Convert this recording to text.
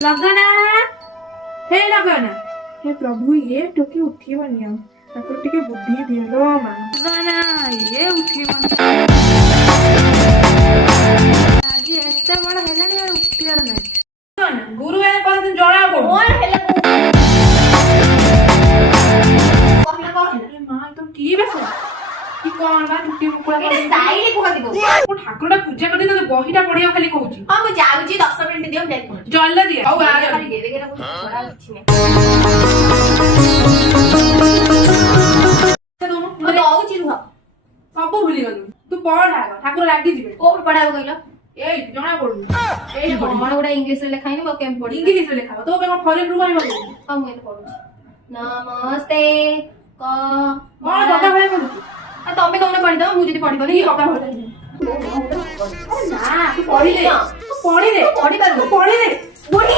लगना हे लगना हे प्रभु ये टोकी उठीबनी आ ताको टिके बुद्धि दिलो मा लगना ये उठीबनी आज एते बड़ हेलानी उठियार नै गुरु ए पर दिन जड़ा पड़ मोर हेला कहला मां तो की बेस कि कोन बा टुटी मुकुला एटा स्टाइल को दिबो को ठाकुरटा पूजा करते तो बहिटा पढिया खाली कहूची हां मु जाउची 10 मिनिट दियो जाई पहुंच जल्ला दिया आउ आ खाली गेरे गेरा को छोड़ा किछि नै मु दउची रुह सब भूली गलु तू पढ़ आग ठाकुर लागी जिबे कोन पढाबो कइलो ए जणा पढु ए कोन गोडा इंग्लिश रे लिखाइनो बा केम पढी इंग्लिश रे लिखा तो पे फॉरेन रु भाई बोल हां मु पढुची नमस्ते क कोन दादा भाई बोल आ तमे तमे पढी दो मु जदी पढी की बनी कपड़ा होता ना तू पढ़ी दे पढी दे पढ़ी पारू दे